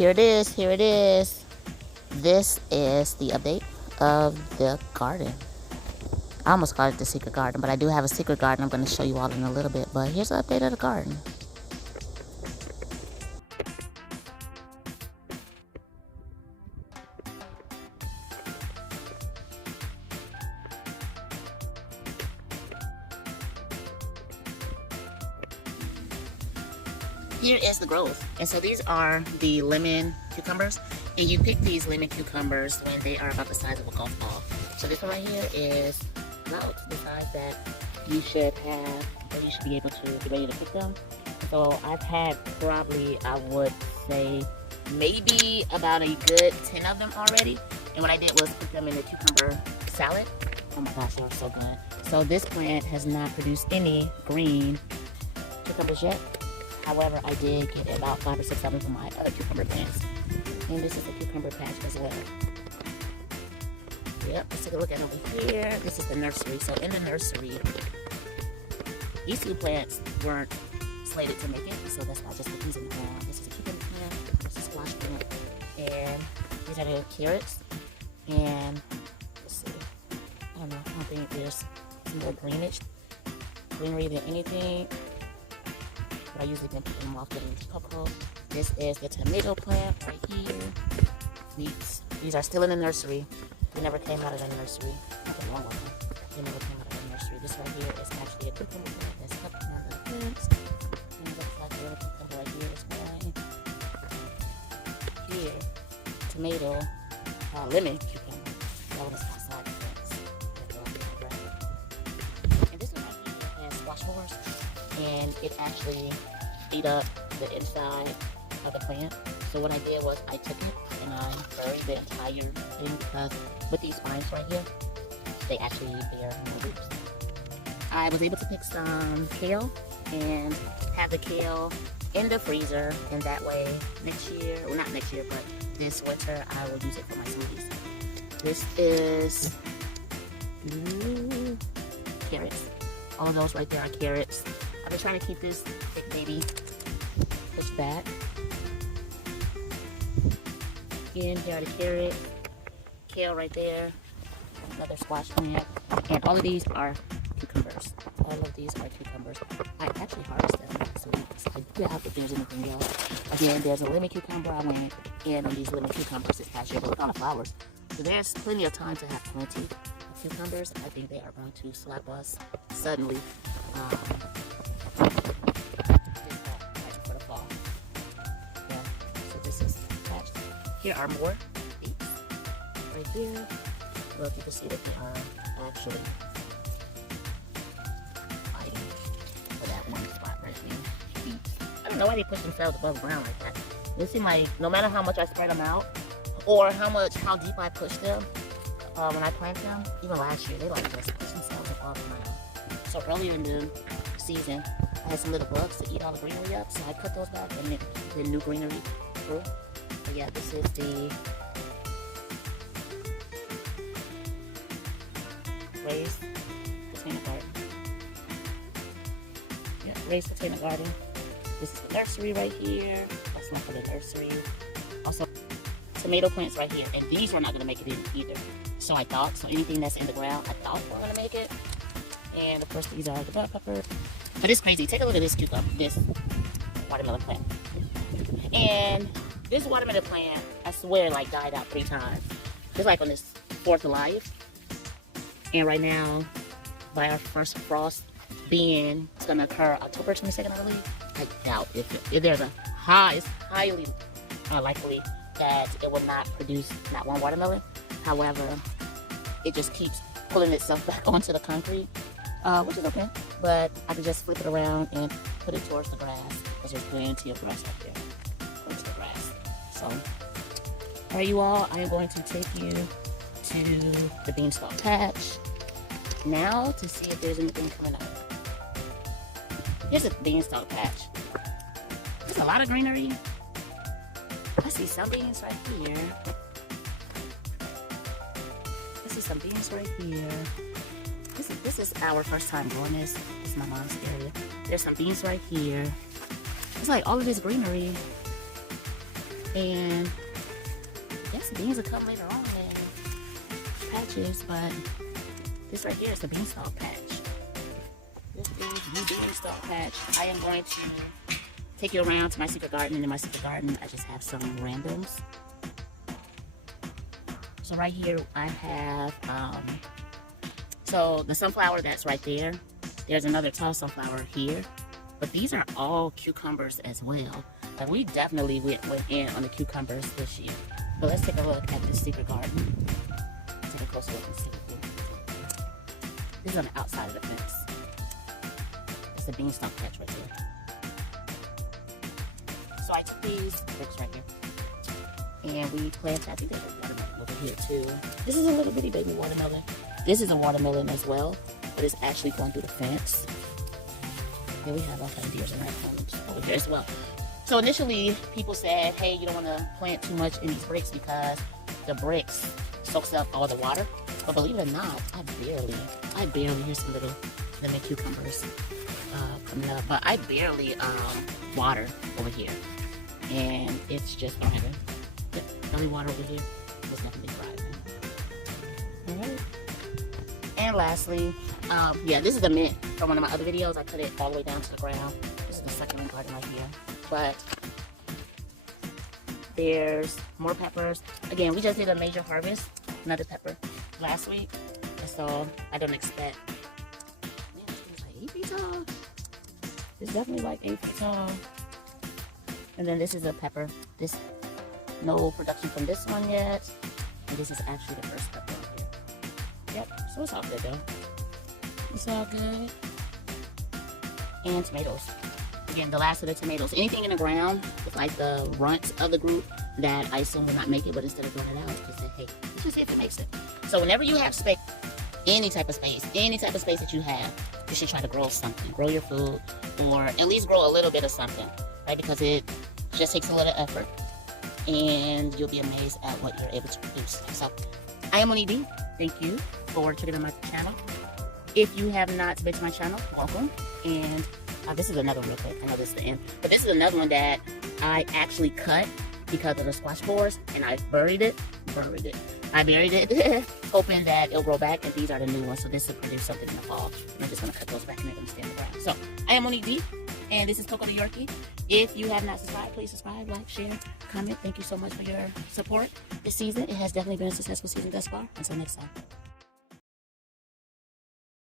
Here it is. Here it is. This is the update of the garden. I almost called it the secret garden, but I do have a secret garden I'm going to show you all in a little bit. But here's the update of the garden. Here is the growth. And so these are the lemon cucumbers. And you pick these lemon cucumbers when they are about the size of a golf ball. So this one right here is about the size that you should have, or you should be able to be ready to pick them. So I've had probably, I would say, maybe about a good 10 of them already. And what I did was put them in the cucumber salad. Oh my gosh, they were so good. So this plant has not produced any green cucumbers yet. However, I did get about 5 or 6 of them from my other cucumber plants. And this is a cucumber patch as well. Yep, let's take a look at over here. This is the nursery. So in the nursery, these two plants weren't slated to make it, so that's why I just put these in the ground. This is a cucumber plant, this is a squash plant, and these are the carrots. And let's see, I don't know, I don't think there's some more greenery than anything. But I usually been picking them off getting cocoa. This is the tomato plant right here. These are still in the nursery. They never came out of the nursery. Nothing wrong with them. They never came out of the nursery. This right here is actually a cucumber plant that's up on the fence. And it looks like a little cucumber right here is growing. Here, tomato, lemon cucumber. That one is outside the fence. And this one right here has squash borers. And it actually ate up the inside of the plant. So what I did was I took it and I buried the entire thing because with these vines right here, they actually bear more roots. I was able to pick some kale and have the kale in the freezer, and that way next year, well not next year, but this winter I will use it for my smoothies. This is carrots. All of those right there are carrots. I've been trying to keep this thick baby pushed back. Again, here are the carrot, kale right there, another squash plant, and all of these are cucumbers. All of these are cucumbers. I actually harvest them, so I doubt if there's anything else. Again, there's a lemon cucumber. I went in on these lemon cucumbers this past year, but look on the flowers. So there's plenty of time to have plenty of cucumbers. I think they are going to slap us suddenly. Here are more beets right here. Well, if you can see that they are actually fighting for that one spot right here. I don't know why they push themselves above ground like that. It seems like no matter how much I spread them out or how deep I push them when I plant them, even last year, they like just push themselves above ground. So earlier in the season, I had some little bugs to eat all the greenery up, so I cut those back and then new greenery grew. Yeah, this is the raised potato garden. Yeah, raised potato garden. This is the nursery right here. That's one for the nursery. Also, tomato plants right here. And these are not going to make it in either. So I thought, so anything that's in the ground, I thought were going to make it. And of course, these are the bell pepper. But it's crazy. Take a look at this cucumber, this watermelon plant. And this watermelon plant, I swear, like died out 3 times. It's like on this 4th of life. And right now, by our first frost being, it's gonna occur October 22nd, I believe. I doubt if there's it's highly unlikely that it will not produce not one watermelon. However, it just keeps pulling itself back onto the concrete, which is okay. But I can just flip it around and put it towards the grass because there's plenty of grass up there. So, alright you all, I am going to take you to the Beanstalk Patch now to see if there's anything coming up. Here's a Beanstalk Patch. There's a lot of greenery. I see some beans right here. I see some beans right here. This is our first time growing this. This is my mom's area. There's some beans right here. It's like all of this greenery. And yes, the beans will come later on in patches, but this right here is the Beanstalk Patch. This is the Beanstalk Patch. I am going to take you around to my secret garden, and in my secret garden, I just have some randoms. So right here, I have, so the sunflower that's right there. There's another tall sunflower here, but these are all cucumbers as well. And we definitely went in on the cucumbers this year. But let's take a look at this secret garden. Take a closer look and see. This is on the outside of the fence. It's the Beanstalk Patch right there. So I took these bricks right here, and we planted, I think there's a watermelon over here too. This is a little bitty baby watermelon. This is a watermelon as well, but it's actually going through the fence. Then we have all kinds of deers and raccoons over here as well. So initially, people said, hey, you don't want to plant too much in these bricks because the bricks soaks up all the water. But believe it or not, I barely, here's some little lemon cucumbers coming up, but I barely water over here. And it's just thriving. Belly water over here is definitely thriving. Alright. And lastly, yeah, this is the mint from one of my other videos. I put it all the way down to the ground. This is the second garden right here. But there's more peppers. Again, we just did a major harvest, another pepper last week. And so I don't expect, man, this thing's like 8 feet tall. It's definitely like 8 feet tall. And then this is a pepper. This, no production from this one yet. And this is actually the first pepper on here. Yep, so it's all good though. It's all good. And tomatoes. Again, the last of the tomatoes. Anything in the ground with like the runt of the group that I assume will not make it, but instead of throwing it out, just say, hey, let's just see if it makes it. So whenever you have space, any type of space that you have, you should try to grow something. Grow your food, or at least grow a little bit of something, right? Because it just takes a little effort, and you'll be amazed at what you're able to produce. So I am Monique. Thank you for checking out my channel. If you have not been to my channel, welcome. And this is another real quick. I know this is the end, but this is another one that I actually cut because of the squash boards, and I buried it. I buried it, hoping that it'll grow back, and these are the new ones. So this will produce something in the fall. And I'm just gonna cut those back and they're gonna stay on the ground. So I am Monique D, and this is Coco the Yorkie. If you have not subscribed, please subscribe, like, share, comment. Thank you so much for your support this season. It has definitely been a successful season thus far. Until next time.